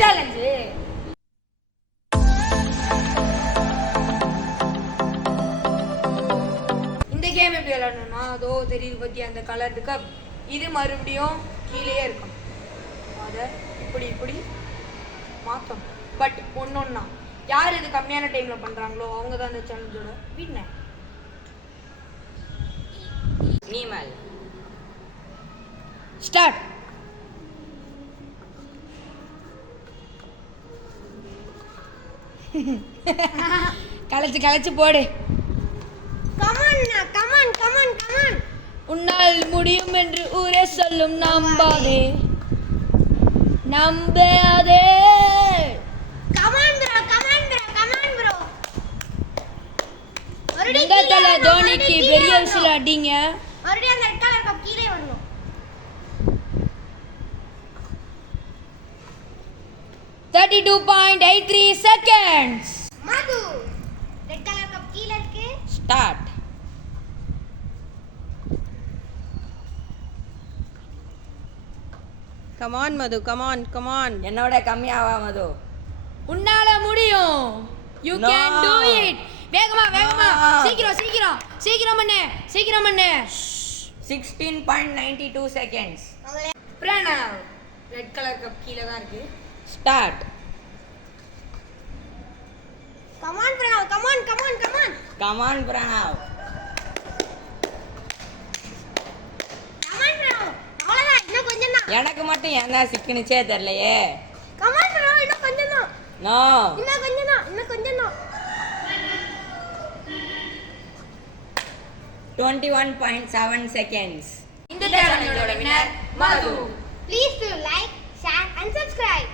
Challenge. இந்த game எப்படி விளையாடணும்னா அதோ தெரியுது பத்தி அந்த கலர் கப் இது மறுபடியும் கீழே இருக்கும். அதை இப்படி மாற்றணும். பட் ஒன்னொன்னா யார் இது கம்மியான டைம்ல பண்றாங்களோ அவங்க தான் இந்த சேலஞ்சோட வின்னர். நீ மேல் ஸ்டார்ட். கலைச்சு போடு. உன்னால் முடியும் என்று ஊரே சொல்லும் நம்பாதே. தோனிக்கு பெரிய விஷயம் அடிங்க. 32.83 seconds. மது ரெட் கலர் கப் கீழ இருக்கு. Start. Come on Madhu, come on. என்னோட கம்மியாவா மது? உன்னால முடியும். You can do it. வேகமா சீக்கிரம் பண்ணு. 16.92 seconds. Pranav red colour cup கீழ தான் இருக்கு. Start. Come on Pranav. Come on Pranav. அவ்வளவுதான், இன்னும் கொஞ்சம் தான். எனக்கு மட்டும் என்ன சிக்கனுச்சே தெரியலையே. கம் ஆன் பிரணவ், இன்னும் கொஞ்சம் தான். நோ. இன்னும் கொஞ்சம் தான். 21.7 seconds. இந்த சேலஞ்சோட winner Madhu. Please do like, share and subscribe.